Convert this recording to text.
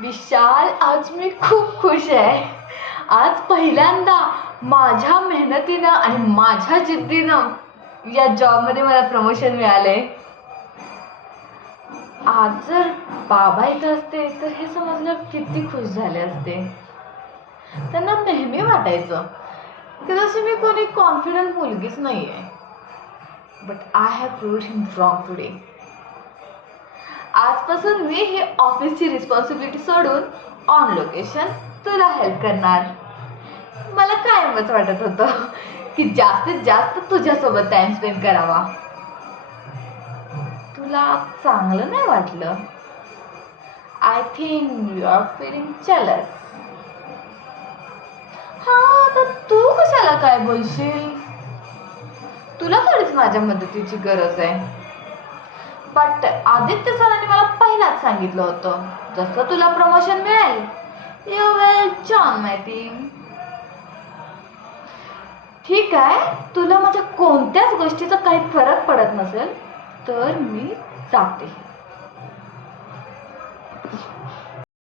विशाल, आज मी खूप खुश आहे. आज पहिल्यांदा माझ्या मेहनतीनं आणि माझ्या जिद्दीनं या जॉबमध्ये मला प्रमोशन मिळाले. आज जर बाबा इथं असते तर हे समजलं किती खुश झाले असते. त्यांना नेहमी वाटायचं की जशी मी कोणी कॉन्फिडंट मुलगीच नाही आहे. But I have proved him wrong today. आजपासून मी ही ऑफिसची रिस्पॉन्सिबिलिटी सोडून ऑन लोकेशन तुला हेल्प करणार. मला कायमच वाटत होतं की जास्तीत जास्त तुझ्यासोबत टाइम स्पेंड करावा. तुला चांगलं नाही वाटलं? I think you are feeling jealous. हा, तर तू कशाला काय बोलशील? तुला थोडीच माझ्या मदतीची गरज आहे. बट आदित्य सरांनी मला पहिलाच सांगितलं होतं, जसं तुला प्रमोशन मिळेल you will join my team. ठीक आहे, तुला माझ्या कोणत्याच गोष्टीचा काही फरक पडत नसेल तर मी जाते.